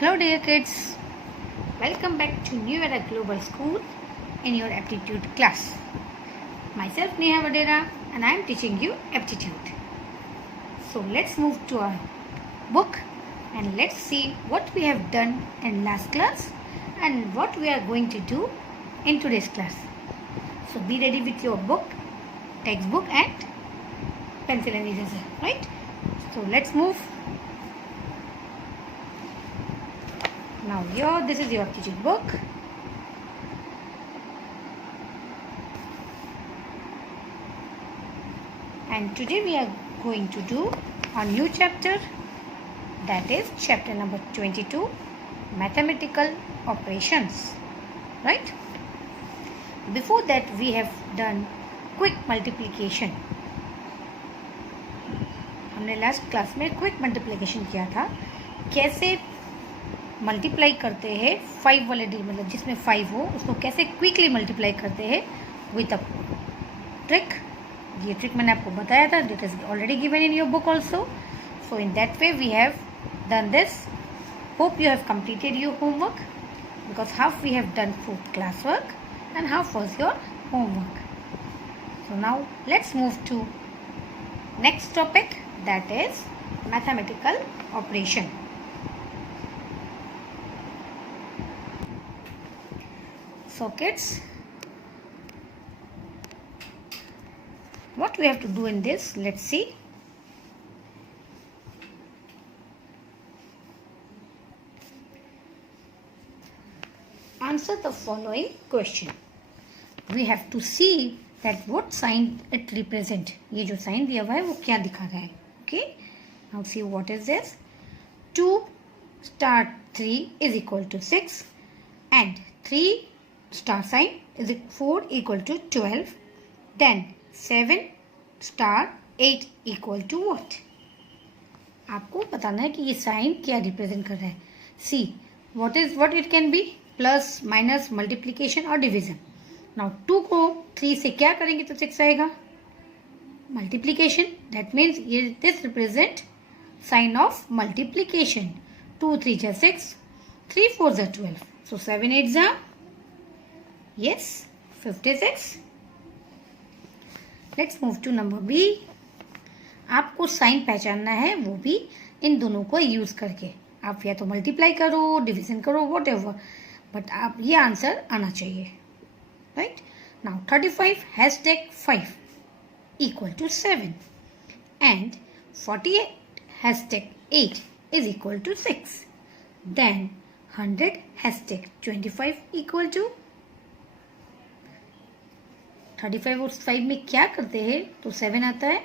Hello dear kids, welcome back to New Era Global School in your aptitude class. Myself Neha Vadera and I am teaching you aptitude. So let's move to our book and let's see what we have done in last class and what we are going to do in today's class. So be ready with your book, textbook and pencil and eraser, right? So let's move. Now here, this is your teaching book. And today we are going to do a new chapter, that is chapter number 22, Mathematical Operations, right? Before that we have done quick multiplication. हमने last class में quick multiplication किया था, कैसे multiply करते हैं 5 वाले D, मतलब जिसमें 5 हो उसको कैसे क्विकली मल्टीप्लाई करते हैं विथ अ ट्रिक. ये ट्रिक मैंने आपको बताया था, that is already given in your book also. So in that way we have done this. Hope you have completed your homework because half we have done fourth class work and half was your homework. So now let's move to next topic, that is mathematical operation. So kids, what we have to do in this, let's see. Answer the following question. We have to see that what sign it represent. ये जो sign दिया हुआ है वो क्या दिखा रहा है. Okay, now see what is this. 2 star 3 is equal to 6 and 3 star sign is 4 equal to 12. Then 7 star 8 equal to what? आपको बताना है कि ये साइन क्या रिप्रेजेंट कर रहा है. See what it can be, plus minus multiplication और डिवीजन. नाउ 2 को 3 से क्या करेंगे तो 6 आएगा, मल्टीप्लीकेशन. दैट मीन्स ये this represent sign of multiplication. 2 3 जा 6, 3 4 जा 12, सो 7 8 जा yes 56. Let's move to number B. आपको साइन पहचानना है, वो भी इन दोनों को यूज करके. आप या तो मल्टीप्लाई करो, डिवीजन करो, वॉट एवर, बट आप ये आंसर आना चाहिए, right. Now 35 hashtag 5 equal to 7 and 48 hashtag 8 is equal to 6. Then 100 hashtag 25 equal to 35 और 5 में क्या करते हैं तो 7 आता है,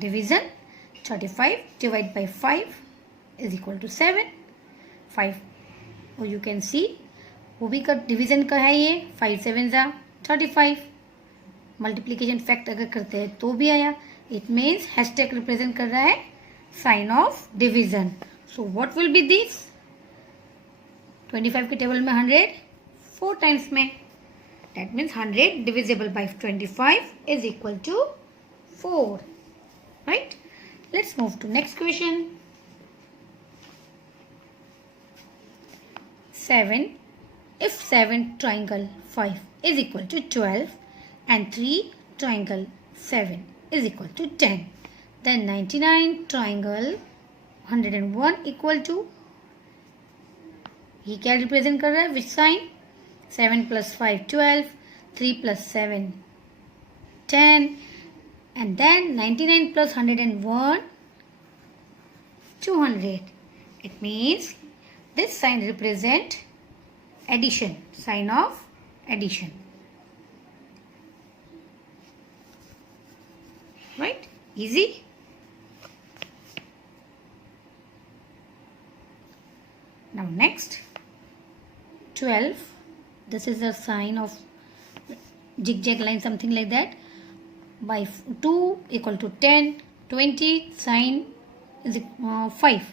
division. 35 divide by 5 is equal to 7. 5 और यू कैन सी वो भी कर डिवीजन का है ये. 5 7 जा 35. मल्टीप्लीकेशन फैक्ट अगर करते हैं तो भी आया. इट मीन्स हैशटैग रिप्रेजेंट कर रहा है sign of division. So what will be this. 25 के टेबल में 100 4 टाइम्स में. That means 100 divisible by 25 is equal to 4. Right? Let's move to next question. 7. If 7 triangle 5 is equal to 12 and 3 triangle 7 is equal to 10, then 99 triangle 101 equal to, ये क्या represent कर रहा है, which sign. 7 plus 5 12, 3 plus 7 10, and then 99 plus 101 200. It means this sign represent addition, sign of addition, right? Easy. Now next 12. This is a sign of zigzag line, something like that. By 2 equal to 10, 20 sign is 5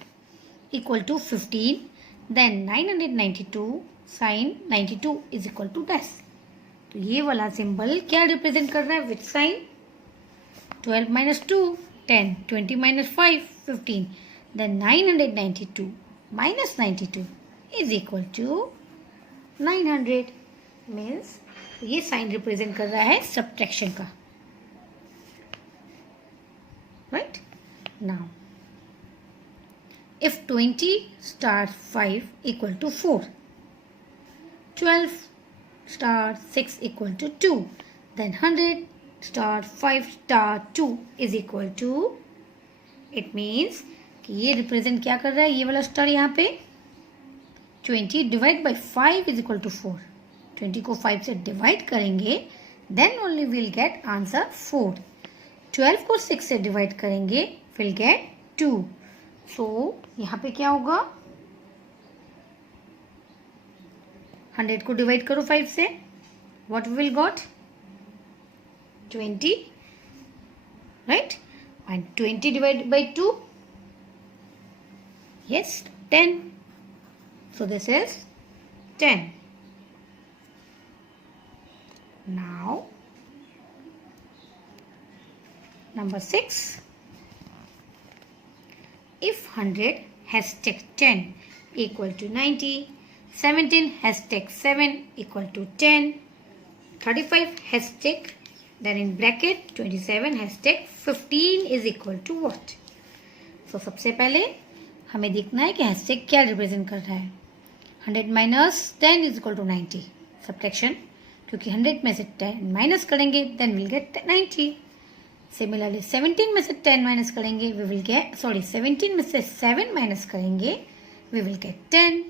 equal to 15. Then 992 sign 92 is equal to dash. तो ये वाला symbol क्या represent कर रहा है, which sign. 12 minus 2 10, 20 minus 5 15. Then 992 minus 92 is equal to 900 means ये sign represent कर रहा है सब्ट्रैक्शन का. Right now if 20 star 5 equal to 4, 12 star 6 equal to 2, then 100 star 5 star 2 is equal to, it means कि ये रिप्रेजेंट क्या कर रहा है, ये वाला स्टार यहाँ पे 20 divide by 5 is equal to 4. 20 को 5 से डिवाइड करेंगे then only will get answer 4. 12 को 6 से डिवाइड करेंगे विल गेट 2. सो यहाँ पे क्या होगा, 100 को डिवाइड करो 5 से, what will got 20, right, and 20 divide by 2, yes, 10. So this is 10. Now number 6. If 100 hashtag 10 equal to 90, 17 hashtag 7 equal to 10, 35 hashtag, then in bracket 27 hashtag 15 is equal to what? So सबसे पहले हमें देखना है कि hashtag क्या represent कर रहा है. 100 minus 10 is equal to 90, subtraction, क्योंकि 100 में से 10 माइनस करेंगे देन विल गेट 90. सिमिलरली 17 में से 10 माइनस करेंगे वी विल गेट, 17 में से 7 माइनस करेंगे we will get 10.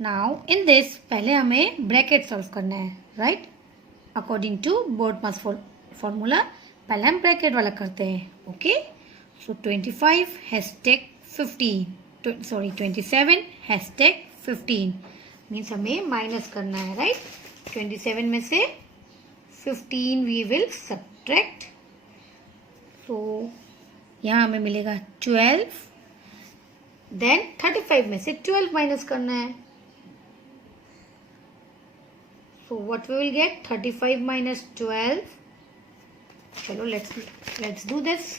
Now in this पहले हमें ब्रैकेट सॉल्व करना है, right, according to BODMAS formula. पहले हम ब्रैकेट वाला करते हैं. Okay, so 25 hashtag 27 hashtag 15 means हमें माइनस करना है, राइट. 27 में से 15 वी विल सब्ट्रैक्ट. सो यहाँ हमें मिलेगा 12, देन 35 में से 12 माइनस करना है. So what we will get 35 minus 12. चलो let's do this.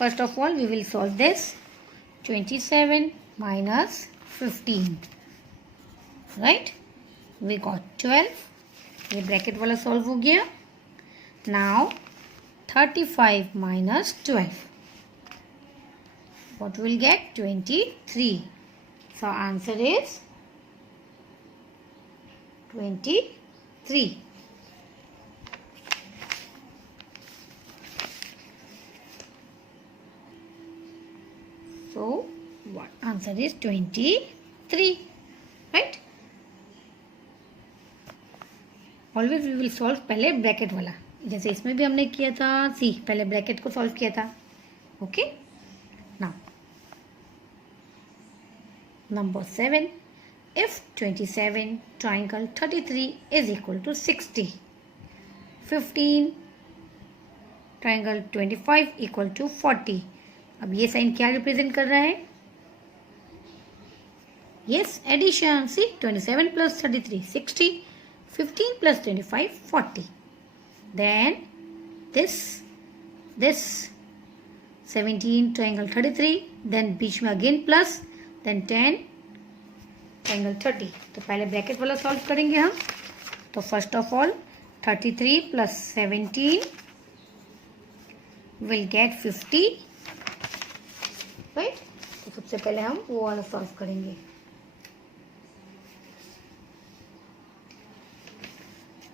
First of all, we will solve this. 27 minus 15. Right? We got 12. ये ब्रैकेट वाला सॉल्व हो गया. Now 35 minus 12. What will get? 23. So answer is 23. So what answer is 23, right? Always we will solve पहले bracket वाला, जैसे इसमें भी हमने किया था. सी पहले ब्रैकेट को सॉल्व किया था. Okay, now number 7. If 27 triangle 33 is equal to 60, 15 triangle 25 equal to 40. अब ये साइन क्या रिप्रेजेंट कर रहा है? Yes, addition. See 27 plus 33 60, 15 plus 25 40. Then this 17 triangle 33, then बीच में अगेन प्लस, देन 10 ट्राइंगल 30. तो पहले ब्रैकेट वाला सॉल्व करेंगे हम. तो first of all 33 plus 17 will get 50, right. तो सबसे पहले हम वो वाला सॉल्व करेंगे.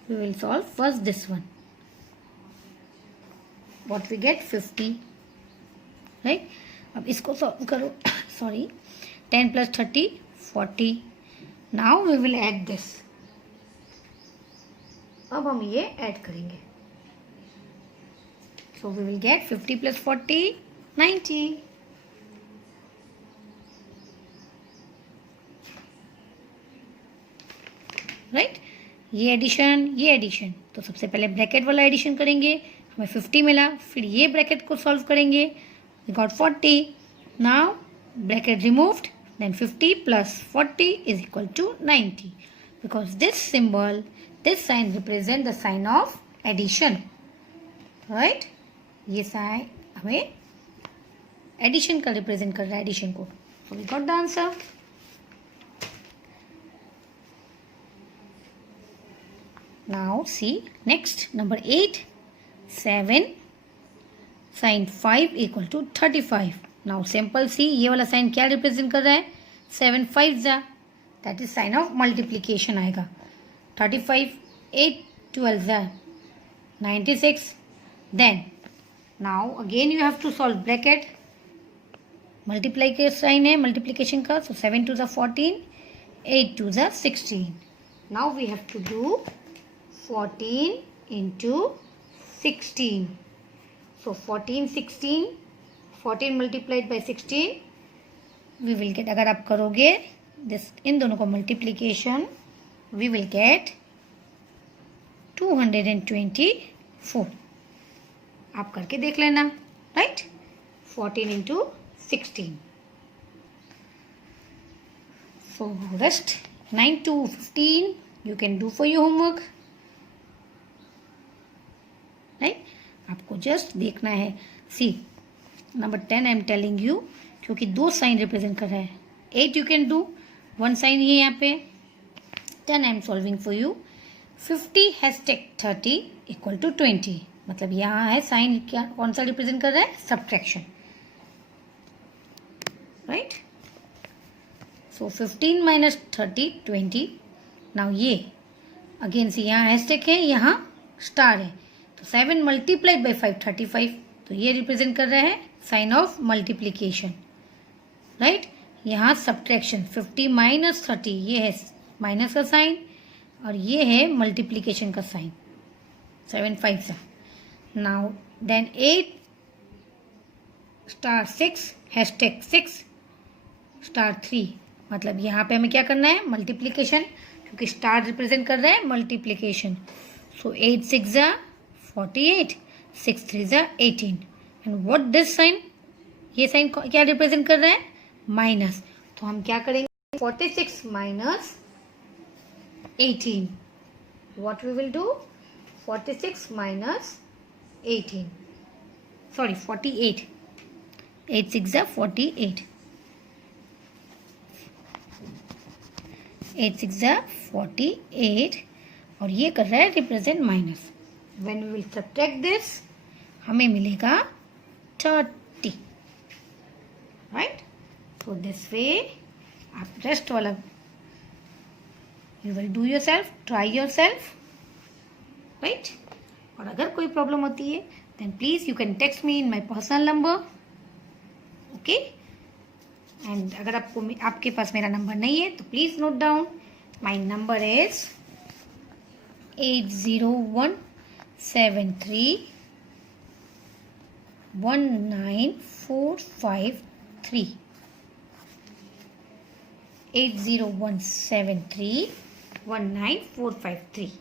We will solve first this one. What we get 50, right. अब इसको सॉल्व करो. Sorry, 10 plus 30 40. Now we will add this. अब हम ये ऐड करेंगे. So we will get 50 plus 40 90. Right, ये एडिशन. तो सबसे पहले ब्रैकेट वाला एडिशन करेंगे, हमें 50 मिला. फिर ये ब्रैकेट को सॉल्व करेंगे, we got 40. Now bracket removed, then 50 plus 40 is equal to 90, because this sign represent the sign of addition. Right. ये साइन हमें एडिशन का रिप्रेजेंट कर रहा है, एडिशन को। So we got the answer. Now see next number 8, 7 sign 5 equal to 35। Now simple see, ये वाला sign क्या रिप्रेजेंट कर रहा है? 7 5 जा, that is sign of multiplication आएगा। 35 8 12 जा 96। Then now again you have to solve bracket, multiply के साइन है मल्टीप्लीकेशन का। सो 7 2 जा 14, 8 2 जा 16। Now we have to do 14 into 16. So 14 16, 14 multiplied by 16, we will get, अगर आप करोगे this इन दोनों को मल्टीप्लीकेशन, we will get 224। आप करके देख लेना, right. 14 into 16। So rest 9 to 15 you can do for your homework, right. आपको जस्ट देखना है। See number 10 I am telling you, क्योंकि दो साइन रिप्रेजेंट कर रहा है। 8 you can do, one sign ये यहाँ पे। 10 I am solving for you. 50 has take 30 equal to 20, मतलब यहाँ है साइन क्या, कौन सा रिप्रेजेंट कर रहा है? Subtraction, right. So 15 minus 30 20। Now ये अगेन से यहाँ हैशटैग है, यहाँ स्टार है, तो 7 मल्टीप्लाइड बाई 5 35, तो ये रिप्रेजेंट कर रहा है साइन ऑफ मल्टीप्लीकेशन, राइट। यहाँ सब्ट्रैक्शन 50 माइनस 30, ये है माइनस का साइन और ये है मल्टीप्लीकेशन का साइन। 7 5 से now then 8 star 6 hashtag 6 star 3, मतलब यहाँ पे हमें क्या करना है? मल्टीप्लीकेशन, क्योंकि स्टार रिप्रेजेंट कर रहा है मल्टीप्लीकेशन। सो 8 6 जा 48, 6 3 जा 18। एंड व्हाट दिस साइन, ये साइन क्या रिप्रेजेंट कर रहा है? माइनस। तो हम क्या करेंगे? 46 minus 18, what we will do? 46 minus 18, sorry 48, 8 6 जा 48, 8 6 जा 48, और ये कर रहा है represent minus. When we will subtract this, हमें मिलेगा 30, right? So this way, आप रेस्ट वाला you will do yourself, try yourself, right? और अगर कोई प्रॉब्लम होती है, then please you can text me in my personal number, okay? And अगर आपके पास मेरा नंबर नहीं है, तो please note down. My number is 801 73 19453, 80173 19453.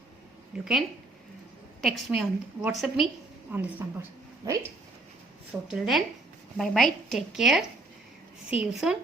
You can text me on WhatsApp me on this number, right? So till then, bye bye, take care, see you soon.